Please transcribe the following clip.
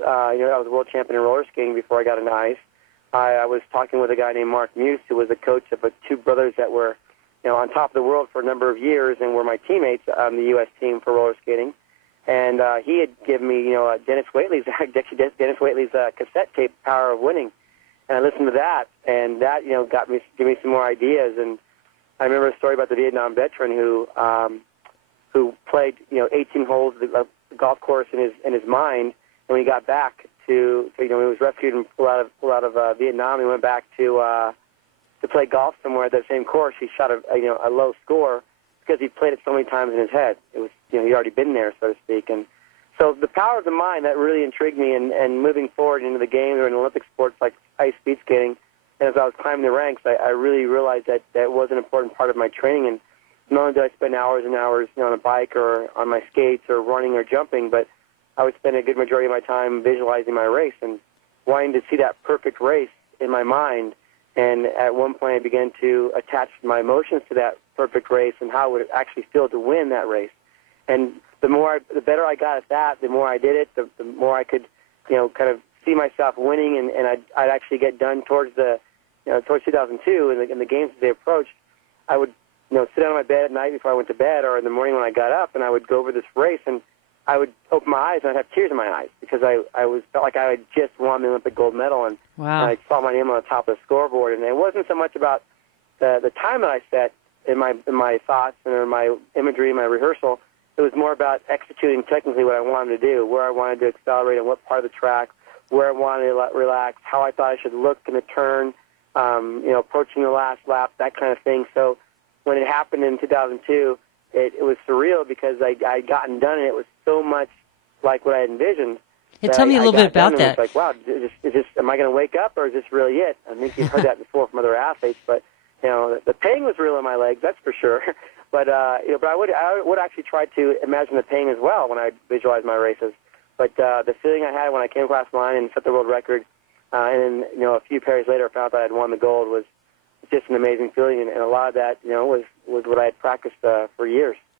I was a world champion in roller skating before I got into ice. I was talking with a guy named Mark Muse, who was a coach of two brothers that were, on top of the world for a number of years and were my teammates on the U.S. team for roller skating. And he had given me, Dennis Waitley's cassette tape, Power of Winning. And I listened to that, and that, gave me some more ideas. And I remember a story about the Vietnam veteran who played, 18 holes of the golf course in his mind. And when he got back he was rescued and pulled out of Vietnam. He went back to play golf somewhere at that same course. He shot a low score because he played it so many times in his head. It was, he'd already been there, so to speak. And so the power of the mind, that really intrigued me. And moving forward into the games or in Olympic sports like ice speed skating, and as I was climbing the ranks, I really realized that was an important part of my training. And not only did I spend hours and hours on a bike or on my skates or running or jumping, but I would spend a good majority of my time visualizing my race and wanting to see that perfect race in my mind. And at one point, I began to attach my emotions to that perfect race and how it would actually feel to win that race. And the better I got at that, the more I did it, the more I could, kind of see myself winning. And I'd actually get done towards 2002 and the games as they approached. I would, sit down on my bed at night before I went to bed, or in the morning when I got up, and I would go over this race, and I would open my eyes and I'd have tears in my eyes because I felt like I had just won the Olympic gold medal, and I saw my name on the top of the scoreboard. And it wasn't so much about the time that I set in my thoughts and in my imagery, my rehearsal. It was more about executing technically what I wanted to do, where I wanted to accelerate on what part of the track, where I wanted to relax, how I thought I should look in a turn, approaching the last lap, that kind of thing. So when it happened in 2002, it was surreal because I'd gotten done, and it was so much like what I had envisioned. Hey, tell me a little bit about that. It's like, wow, am I going to wake up, or is this really it? I think you've heard that before from other athletes, but the pain was real in my legs, that's for sure. But I would actually try to imagine the pain as well when I visualize my races. But the feeling I had when I came across the line and set the world record, and then a few periods later found out that I had won the gold was just an amazing feeling, and a lot of that was what I had practiced for years.